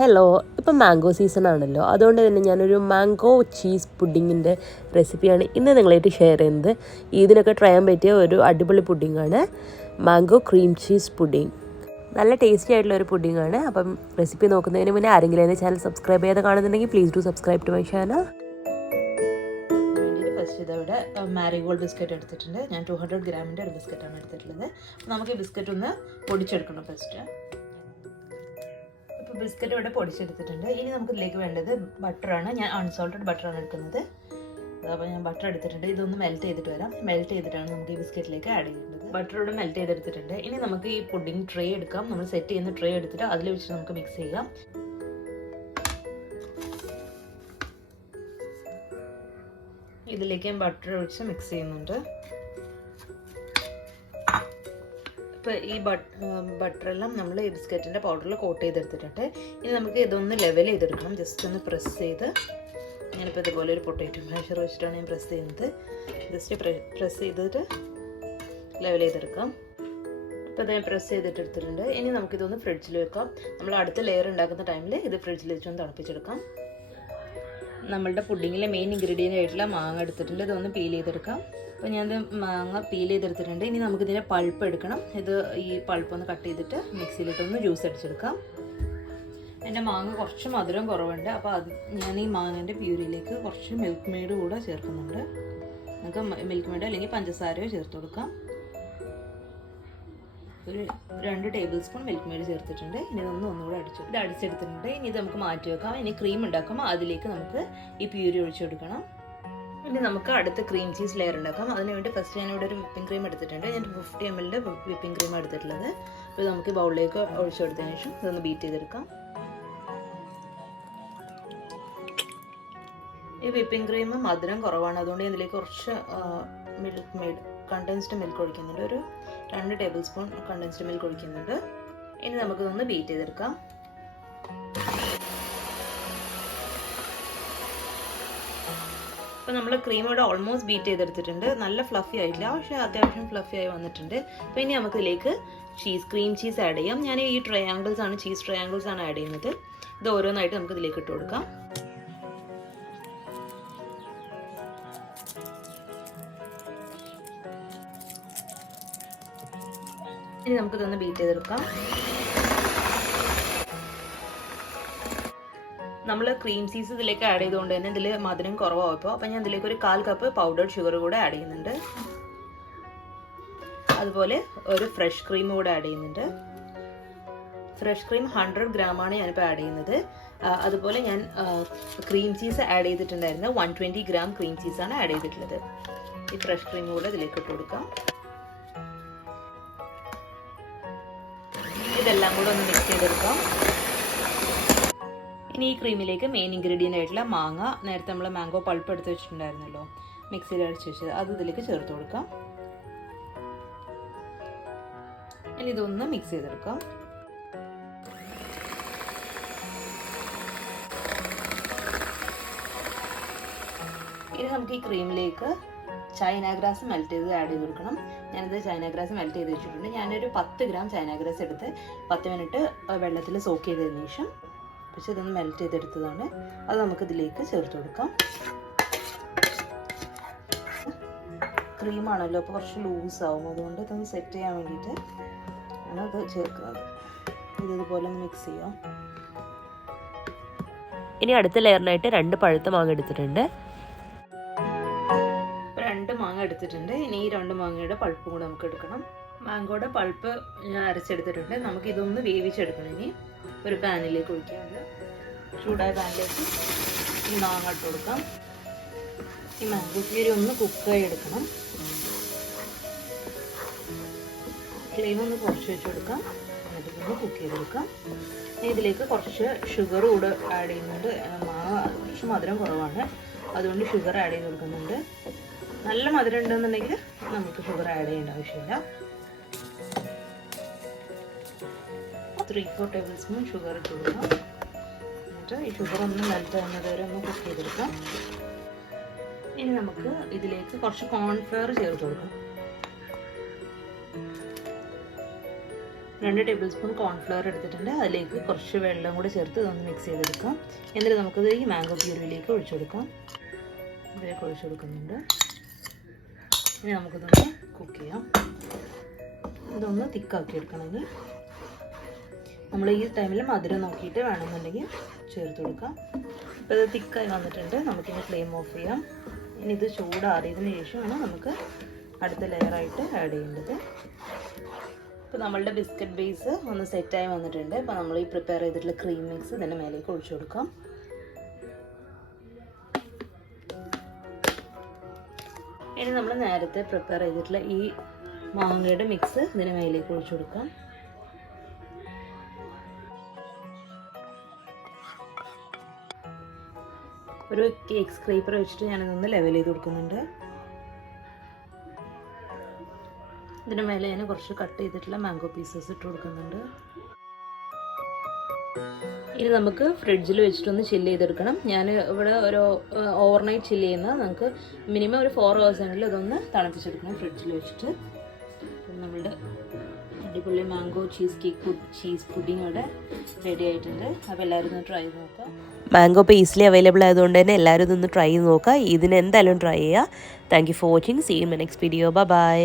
Hello, ഇപ്പം mango season ആണല്ലോ, അതുകൊണ്ട് തന്നെ ഞാനൊരു മാംഗോ ചീസ് പുഡിങ്ങിൻ്റെ റെസിപ്പിയാണ് ഇന്ന് നിങ്ങളായിട്ട് ഷെയർ ചെയ്യുന്നത്. ഇതിനൊക്കെ ട്രൈ ചെയ്യാൻ പറ്റിയ ഒരു അടിപൊളി പുഡിങ്ങാണ് മാംഗോ ക്രീം ചീസ് പുഡിങ്. നല്ല ടേസ്റ്റി ആയിട്ടുള്ള ഒരു പുഡിങ്ങാണ്. അപ്പം റെസിപ്പി നോക്കുന്നതിന് മുന്നേ ആരെങ്കിലും എൻ്റെ ചാനൽ സബ്സ്ക്രൈബ് ചെയ്ത് കാണുന്നുണ്ടെങ്കിൽ please do subscribe to my channel. First ഇതവിടെ മാരിഗോൾഡ് ബിസ്ക്കറ്റ് എടുത്തിട്ടുണ്ട്. ഞാൻ 200 ഗ്രാമിൻ്റെ ഒരു ബിസ്ക്കറ്റാണ് എടുത്തിട്ടുള്ളത്. നമുക്ക് ഈ ബിസ്ക്കറ്റ് ഒന്ന് പൊടിച്ചെടുക്കണം ഫസ്റ്റ്. ഇപ്പോൾ ബിസ്ക്കറ്റ് ഇവിടെ പൊടിച്ചെടുത്തിട്ടുണ്ട്. ഇനി നമുക്ക് ഇതിലേക്ക് വേണ്ടത് ബട്ടറാണ്. ഞാൻ അൺസോൾട്ടഡ് ബട്ടറാണ് എടുക്കുന്നത്. അപ്പോൾ ഞാൻ ബട്ടർ എടുത്തിട്ടുണ്ട്. ഇതൊന്ന് മെൽറ്റ് ചെയ്തിട്ട് വരാം. മെൽറ്റ് ചെയ്തിട്ടാണ് നമുക്ക് ഈ ബിസ്ക്കറ്റിലേക്ക് ആഡ് ചെയ്യേണ്ടത്. ബട്ടർ ഇവിടെ മെൽറ്റ് ചെയ്തെടുത്തിട്ടുണ്ട്. ഇനി നമുക്ക് ഈ പുഡിംഗ് ട്രേ എടുക്കാം. നമ്മൾ സെറ്റ് ചെയ്യുന്ന ട്രേ എടുത്തിട്ട് അതിൽ വെച്ച് നമുക്ക് മിക്സ് ചെയ്യാം. ഇതിലേക്ക് ഞാൻ ബട്ടർ ഒഴിച്ച് മിക്സ് ചെയ്യുന്നുണ്ട്. ഇപ്പോൾ ഈ ബട്ടറെല്ലാം നമ്മൾ ഈ ബിസ്ക്കറ്റിൻ്റെ പൗഡറിൽ കോട്ട് ചെയ്തെടുത്തിട്ടുണ്ട്. ഇനി നമുക്ക് ഇതൊന്ന് ലെവൽ ചെയ്തെടുക്കണം. ജസ്റ്റ് ഒന്ന് പ്രസ് ചെയ്ത്, ഞാനിപ്പോൾ ഇതുപോലെ ഒരു പൊട്ടേറ്റോ മാഷർ വെച്ചിട്ടാണ് ഞാൻ പ്രസ് ചെയ്യുന്നത്. ജസ്റ്റ് പ്രസ് ചെയ്തിട്ട് ലെവൽ ചെയ്തെടുക്കാം. ഇപ്പോൾ ഇത് ഞാൻ പ്രസ് ചെയ്തിട്ട് എടുത്തിട്ടുണ്ട്. ഇനി നമുക്കിതൊന്ന് ഫ്രിഡ്ജിൽ വെക്കാം. നമ്മൾ അടുത്ത ലെയർ ഉണ്ടാക്കുന്ന ടൈമിൽ ഇത് ഫ്രിഡ്ജിൽ വെച്ചൊന്ന് തണുപ്പിച്ചെടുക്കാം. നമ്മളുടെ പുഡിങ്ങിലെ മെയിൻ ഇൻഗ്രീഡിയൻ്റ് ആയിട്ടുള്ള മാങ്ങ എടുത്തിട്ടുണ്ട്. ഇതൊന്ന് പീൽ ചെയ്തെടുക്കാം. അപ്പോൾ ഞാനത് മാങ്ങ പീൽ ചെയ്തെടുത്തിട്ടുണ്ട്. ഇനി നമുക്കിതിൻ്റെ പൾപ്പ് എടുക്കണം. ഇത് ഈ പൾപ്പ് ഒന്ന് കട്ട് ചെയ്തിട്ട് മിക്സിയിലിട്ടൊന്ന് ജ്യൂസ് അടിച്ചെടുക്കാം. എൻ്റെ മാങ്ങ കുറച്ച് മധുരം കുറവുണ്ട്. അപ്പോൾ ഞാൻ ഈ മാങ്ങേൻ്റെ പ്യൂരിയിലേക്ക് കുറച്ച് മിൽക്ക് മെയ്ഡ് കൂടെ ചേർക്കുന്നുണ്ട്. നമുക്ക് മിൽക്ക് മെയ്ഡ് അല്ലെങ്കിൽ പഞ്ചസാരയോ ചേർത്ത് കൊടുക്കാം. ഒരു 2 ടേബിൾ സ്പൂൺ മിൽക്ക് മെയ്ഡ് ചേർത്തിട്ടുണ്ട്. ഇനി ഒന്നുകൂടെ അടിച്ചെടുത്തിട്ടുണ്ട്. ഇനി ഇത് നമുക്ക് മാറ്റി വെക്കാം. ഇനി ക്രീം ഉണ്ടാക്കുമ്പോൾ അതിലേക്ക് നമുക്ക് ഈ പ്യൂരി ഒഴിച്ചു കൊടുക്കണം. ഇനി നമുക്ക് അടുത്ത ക്രീം ചീസ് ലെയർ ഉണ്ടാക്കാം. അതിനുവേണ്ടി ഫസ്റ്റ് ഞാനിവിടെ ഒരു വിപ്പിംഗ് ക്രീം എടുത്തിട്ടുണ്ട്. ഞാൻ 50 ml വിപ്പിംഗ് ക്രീം എടുത്തിട്ടുള്ളത്. അപ്പോൾ നമുക്ക് ബൗളിലേക്ക് ഒഴിച്ചു കൊടുത്തതിന് ശേഷം ഇതൊന്ന് ബീറ്റ് ചെയ്തെടുക്കാം. ഈ വിപ്പിംഗ് ക്രീം മധുരം കുറവാണ്, അതുകൊണ്ട് ഇതിലേക്ക് കുറച്ച് മിൽക്ക് മെയ്ഡ് കണ്ടൻസ്ഡ് മിൽക്ക് ഒഴിക്കുന്നുണ്ട്. ഒരു 2 ടേബിൾ സ്പൂൺ കണ്ടൻസ്ഡ് മിൽക്ക് ഒഴിക്കുന്നുണ്ട്. ഇനി നമുക്കിതൊന്ന് ബീറ്റ് ചെയ്തെടുക്കാം. അപ്പോൾ നമ്മൾ ക്രീം ഇവിടെ ഓൾമോസ്റ്റ് ബീറ്റ് ചെയ്തെടുത്തിട്ടുണ്ട്. നല്ല ഫ്ലഫി ആയിട്ടില്ല, പക്ഷേ അത്യാവശ്യം ഫ്ലഫി ആയി വന്നിട്ടുണ്ട്. അപ്പോൾ ഇനി നമുക്കിതിലേക്ക് ക്രീം ചീസ് ആഡ് ചെയ്യാം. ഞാൻ ഈ ചീസ് ട്രയാങ്കിൾസ് ആണ് ആഡ് ചെയ്യുന്നത്. ഇത് ഓരോന്നായിട്ട് നമുക്ക് ഇതിലേക്ക് ഇട്ട് കൊടുക്കാം. ഇനി നമുക്കിതൊന്ന് ബീറ്റ് ചെയ്തെടുക്കാം. നമ്മൾ ക്രീം ചീസ് ഇതിലേക്ക് ആഡ് ചെയ്തുകൊണ്ട് തന്നെ ഇതിൽ മധുരം കുറവാകുമ്പോൾ അപ്പോൾ ഞാൻ ഇതിലേക്ക് ഒരു 1/4 കപ്പ് പൗഡർഡ് ഷുഗർ കൂടെ ആഡ് ചെയ്യുന്നുണ്ട്. അതുപോലെ ഒരു ഫ്രഷ് ക്രീം കൂടെ ആഡ് ചെയ്യുന്നുണ്ട്. ഫ്രഷ് ക്രീം 100 ഗ്രാമാണ് ഞാനിപ്പോൾ ആഡ് ചെയ്യുന്നത്. അതുപോലെ ഞാൻ ക്രീം ചീസ് ആഡ് ചെയ്തിട്ടുണ്ടായിരുന്നു. 120 ഗ്രാം ക്രീം ചീസാണ് ആഡ് ചെയ്തിട്ടുള്ളത്. ഈ ഫ്രഷ് ക്രീം കൂടെ ഇതിലേക്ക് ഇട്ട് കൊടുക്കാം. ഇതെല്ലാം കൂടെ ഒന്ന് മിക്സ് ചെയ്തെടുക്കാം. ഇനി ഈ ക്രീമിലേക്ക് മെയിൻ ഇൻഗ്രീഡിയൻ്റ് ആയിട്ടുള്ള മാങ്ങ, നേരത്തെ നമ്മൾ മാംഗോ പൾപ്പ് എടുത്ത് വെച്ചിട്ടുണ്ടായിരുന്നല്ലോ, മിക്സിയിൽ അടിച്ച് വെച്ചത്, അത് ഇതിലേക്ക് ചേർത്ത് കൊടുക്കാം. ഇനി ഇതൊന്ന് മിക്സ് ചെയ്തെടുക്കാം. ഇനി നമുക്ക് ഈ ക്രീമിലേക്ക് ചൈന ഗ്രാസ് മെൽറ്റ് ചെയ്ത് ആഡ് ചെയ്ത് കൊടുക്കണം. ഞാനിത് ചൈന ഗ്രാസ് മെൽറ്റ് ചെയ്ത് വെച്ചിട്ടുണ്ട്. ഞാനൊരു 10 ഗ്രാം ചൈന ഗ്രാസ് എടുത്ത് 10 മിനിറ്റ് വെള്ളത്തിൽ സോക്ക് ചെയ്തതിന് ശേഷം പക്ഷേ ഇതൊന്ന് മെൽറ്റ് ചെയ്തെടുത്തതാണ്. അത് നമുക്കിതിലേക്ക് ചേർത്ത് കൊടുക്കാം. ക്രീമാണല്ലോ, അപ്പോൾ കുറച്ച് ലൂസ് ആവും, അതുകൊണ്ട് ഇതൊന്ന് സെറ്റ് ചെയ്യാൻ വേണ്ടിയിട്ട് ആണ് ഇത് ചേർക്കുന്നത്. ഇതുപോലെ ഒന്ന് മിക്സ് ചെയ്യാം. ഇനി അടുത്ത ലെയറിനായിട്ട് 2 പഴുത്ത മാങ്ങ എടുത്തിട്ടുണ്ട്. 2 മാങ്ങ എടുത്തിട്ടുണ്ട്. ഇനി ഈ 2 മാങ്ങയുടെ പൾപ്പും കൂടെ നമുക്ക് എടുക്കണം. മാങ്കോയുടെ പൾപ്പ് ഞാൻ അരച്ചെടുത്തിട്ടുണ്ട്. നമുക്ക് ഇതൊന്ന് വേവിച്ചെടുക്കണം. ഇനി ഒരു പാനിലേക്ക് ഒഴിക്കാം. ചൂടായ പാനിലേക്ക് ഈ മാങ്ങ ഇട്ട് കൊടുക്കാം. ഈ മാംഗോ പ്യൂരി ഒന്ന് കുക്കായി എടുക്കണം. ഫ്ലെയിം ഒന്ന് കുറച്ച് വെച്ച് കൊടുക്കാം. എന്നിട്ട് ഒന്ന് കുക്ക് ചെയ്തെടുക്കാം. ഇതിലേക്ക് കുറച്ച് ഷുഗർ കൂടെ ആഡ് ചെയ്യുന്നുണ്ട്. മാങ്ങ കുറച്ച് മധുരം കുറവാണ്, അതുകൊണ്ട് ഷുഗർ ആഡ് ചെയ്ത് കൊടുക്കുന്നുണ്ട്. നല്ല മധുരം ഉണ്ടെന്നുണ്ടെങ്കിൽ നമുക്ക് ഷുഗർ ആഡ് ചെയ്യേണ്ട ആവശ്യമില്ല. 3-4 ടേബിൾ സ്പൂൺ ഷുഗർ ഇട്ട് കൊടുക്കാം. എന്നിട്ട് ഈ ഷുഗർ ഒന്ന് മെൽറ്റ് ആകുന്നത് വരെ ഒന്ന് കുക്ക് ചെയ്തെടുക്കാം. ഇനി നമുക്ക് ഇതിലേക്ക് കുറച്ച് കോൺഫ്ലവർ ചേർത്ത് കൊടുക്കാം. 2 ടേബിൾ സ്പൂൺ കോൺഫ്ലവർ എടുത്തിട്ടുണ്ട്. അതിലേക്ക് കുറച്ച് വെള്ളം കൂടെ ചേർത്ത് ഇതൊന്ന് മിക്സ് ചെയ്തെടുക്കാം. എന്നിട്ട് നമുക്കത് ഈ മാംഗോ പ്യൂരിയിലേക്ക് ഒഴിച്ചു കൊടുക്കാം. ഇതിലേക്ക് ഒഴിച്ചു കൊടുക്കുന്നുണ്ട്. ഇനി നമുക്കിതൊന്ന് കുക്ക് ചെയ്യാം. ഇതൊന്ന് തിക്കാക്കി എടുക്കണമെങ്കിൽ നമ്മൾ ഈ ടൈമിൽ മധുരം നോക്കിയിട്ട് വേണമെന്നുണ്ടെങ്കിൽ ചേർത്ത് കൊടുക്കാം. ഇപ്പോൾ ഇത് തിക്കായി വന്നിട്ടുണ്ട്. നമുക്കിനി ഫ്ലെയിം ഓഫ് ചെയ്യാം. ഇനി ഇത് ചൂടാറിയതിന് ശേഷമാണ് നമുക്ക് അടുത്ത ലെയറായിട്ട് ആഡ് ചെയ്യേണ്ടത്. ഇപ്പോൾ നമ്മളുടെ ബിസ്ക്കറ്റ് ബേസ് ഒന്ന് സെറ്റായി വന്നിട്ടുണ്ട്. അപ്പോൾ നമ്മൾ ഈ പ്രിപ്പയർ ചെയ്തിട്ടുള്ള ക്രീം മിക്സ് ഇതിൻ്റെ മേലേക്ക് ഒഴിച്ചു കൊടുക്കാം. ഇനി നമ്മൾ നേരത്തെ പ്രിപ്പയർ ചെയ്തിട്ടുള്ള ഈ മാങ്ങയുടെ മിക്സ് ഇതിന് മേലേക്ക് ഒഴിച്ചു കൊടുക്കാം. ഒരു കേക്ക് സ്ക്രൈപ്പർ വെച്ചിട്ട് ഞാനിതൊന്ന് ലെവൽ ചെയ്ത് കൊടുക്കുന്നുണ്ട്. ഇതിന് മേലെ ഞാൻ കുറച്ച് കട്ട് ചെയ്തിട്ടുള്ള മാംഗോ പീസസ് ഇട്ട് കൊടുക്കുന്നുണ്ട്. ഇനി നമുക്ക് ഫ്രിഡ്ജിൽ വെച്ചിട്ടൊന്ന് ചില്ല് ചെയ്തെടുക്കണം. ഞാൻ ഇവിടെ ഒരു ഓവർനൈറ്റ് ചില്ല് ചെയ്യുന്ന നമുക്ക് മിനിമം ഒരു 4 hours എങ്കിലും ഇതൊന്ന് തണുപ്പിച്ചെടുക്കണം ഫ്രിഡ്ജിൽ വെച്ചിട്ട്. നമ്മളുടെ അടിപൊളി മാംഗോ ചീസ് പുഡിംഗ് ഇവിടെ റെഡി ആയിട്ടുണ്ട്. അപ്പോൾ എല്ലാവരും ഒന്ന് ട്രൈ ചെയ്ത് നോക്കാം. മാംഗോ ഇപ്പോൾ ഈസിലി അവൈലബിൾ ആയതുകൊണ്ട് തന്നെ എല്ലാവരും ഇതൊന്ന് ട്രൈ ചെയ്ത് നോക്കുക. ഇതിന് എന്തായാലും ട്രൈ ചെയ്യുക. Thank you for watching. See you in my next video. By.